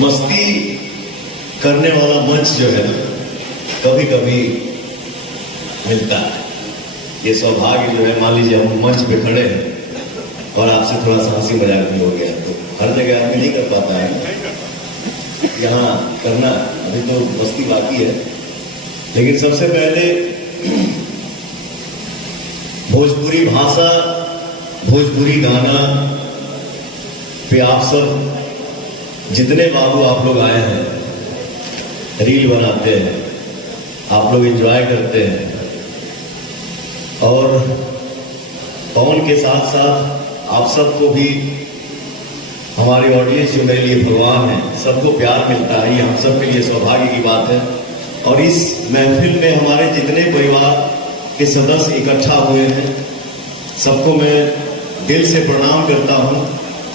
मस्ती करने वाला मंच जो है ना कभी कभी मिलता है। ये सौभाग्य जो है, मान लीजिए हम मंच पे खड़े हैं और आपसे थोड़ा सा हंसी मजाक भी हो गया, तो हर जगह आदमी नहीं कर पाता है। यहाँ करना अभी तो मस्ती बाकी है, लेकिन सबसे पहले भोजपुरी भाषा, भोजपुरी गाना पे आप सब जितने बाबू आप लोग आए हैं, रील बनाते हैं, आप लोग एंजॉय करते हैं, और पवन के साथ साथ आप सबको भी, हमारी ऑडियंस जो मेरे लिए भगवान है, सबको प्यार मिलता है, ये हम सब के लिए सौभाग्य की बात है। और इस महफिल में हमारे जितने परिवार के सदस्य इकट्ठा हुए हैं, सबको मैं दिल से प्रणाम करता हूं।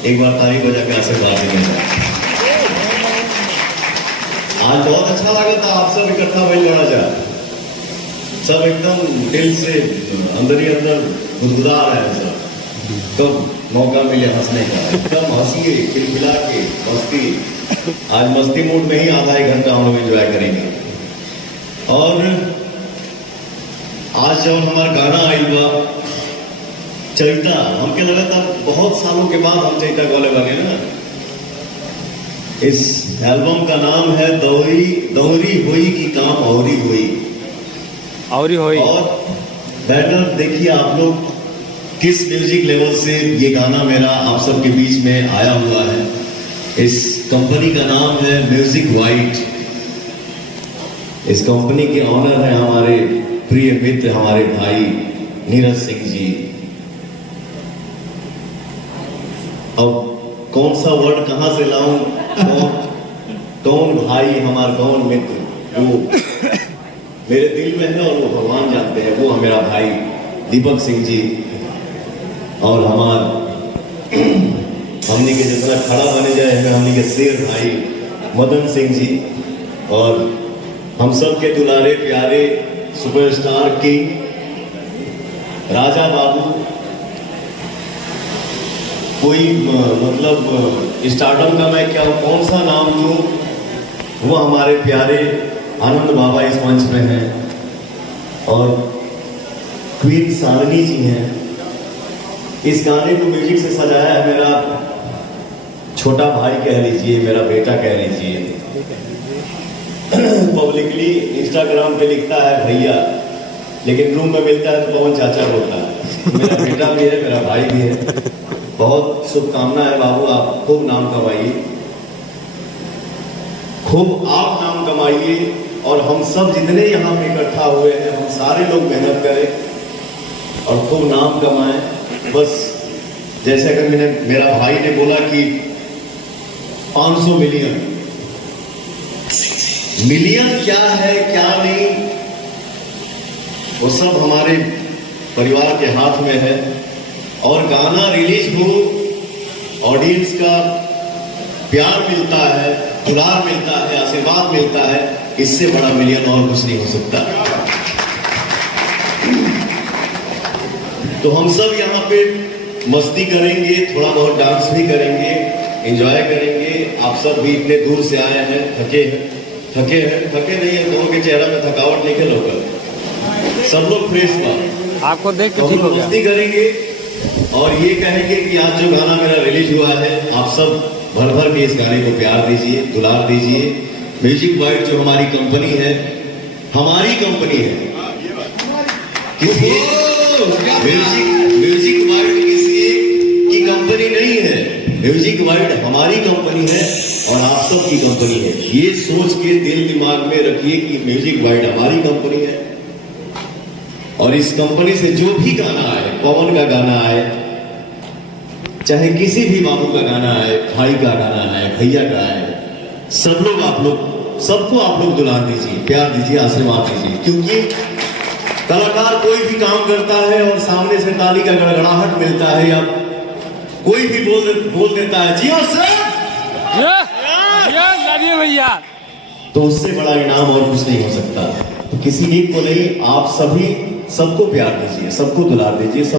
एक बार ताली बजा के आशीर्वाद देंगे। आज बहुत अच्छा लगा था, आप सब इकट्ठा हुए लड़ा जा, सब एकदम दिल से अंदर ही अंदर गुदगुदा रहे हैं सब। कब मौका मिले हंसने का, एकदम हंसिए, खिलखिला के मस्ती। आज मस्ती मूड में ही आधा एक घंटा हम लोग एंजॉय करेंगे। और आज जब हमारा गाना आई हुआ चैता, हमके लगा था बहुत सालों के बाद हम चैता गौले बने ना। इस एल्बम का नाम है दौरी दौरी हुई की काम औरी हुई। और बैटर देखिए आप लोग किस म्यूजिक लेवल से ये गाना मेरा आप सबके बीच में आया हुआ है। इस कंपनी का नाम है म्यूजिक वाइट। इस कंपनी के ऑनर है हमारे प्रिय मित्र, हमारे भाई नीरज सिंह जी। अब कौन सा वर्ड कहां से लाऊं, कौन भाई हमारा, कौन मित्र, वो मेरे दिल में है और वो भगवान जानते हैं। वो मेरा भाई दीपक सिंह जी, और हमने के जितना खड़ा बने जाए हमें, हमने के शेर भाई मदन सिंह जी, और हम सब के दुलारे प्यारे सुपरस्टार किंग राजा बाबू। कोई मतलब स्टार्टअप का मैं क्या कौन सा नाम दूं, वो हमारे प्यारे आनंद बाबा इस मंच में हैं, और क्वीन सारनी जी हैं। इस गाने को म्यूजिक से सजाया है मेरा छोटा भाई कह लीजिए, मेरा बेटा कह लीजिए। पब्लिकली इंस्टाग्राम पे लिखता है भैया, लेकिन रूम में मिलता है तो पवन चाचा बोलता है। मेरा बेटा भी है, मेरा भाई भी है। बहुत शुभकामना है बाबू, आप खूब नाम कमाइए, खूब आप नाम कमाइए, और हम सब जितने यहाँ पे इकट्ठा हुए हैं, हम सारे लोग मेहनत करें और खूब नाम कमाएं। बस जैसे अगर मेरा भाई ने बोला कि 500 मिलियन, मिलियन क्या है क्या नहीं, वो सब हमारे परिवार के हाथ में है। और गाना रिलीज हो, ऑडियंस का प्यार मिलता है, दुलार मिलता है, आशीर्वाद मिलता है, इससे बड़ा मिलियन और कुछ नहीं हो सकता। तो हम सब यहाँ पे मस्ती करेंगे, थोड़ा बहुत डांस भी करेंगे, एंजॉय करेंगे। आप सब भी इतने दूर से आए हैं, थके नहीं है, दोनों के चेहरा में थकावट नहीं है, लोग सब लोग फ्रेश हुआ, आपको देख के तो ठीक हो गया। मस्ती करेंगे और ये कहेंगे कि आज जो गाना मेरा रिलीज हुआ है, आप सब भर भर के इस गाने को प्यार दीजिए, दुलार दीजिए। म्यूजिक वाइट जो हमारी कंपनी है, हमारी कंपनी है, किसी म्यूजिक वाइट किसी की कंपनी नहीं है। म्यूजिक वाइट हमारी कंपनी है और आप सब की कंपनी है। ये सोच के दिल दिमाग में रखिए कि म्यूजिक वाइट हमारी कंपनी है, और इस कंपनी से जो भी गाना आए, पवन का गाना आए, चाहे किसी भी बाबू का गाना आए, भाई का गाना आए, भैया का आए, सब लोग आप लोग सबको आप लोग दुलार दीजिए, प्यार दीजिए, आशीर्वाद दीजिए। क्योंकि कलाकार कोई भी काम करता है और सामने से ताली का गड़गड़ाहट मिलता है, या कोई भी बोल देता है जियो सर, भैया, तो उससे बड़ा इनाम और कुछ नहीं हो सकता। तो किसी एक को नहीं, आप सभी सबको प्यार दीजिए, सबको दुलार दीजिए।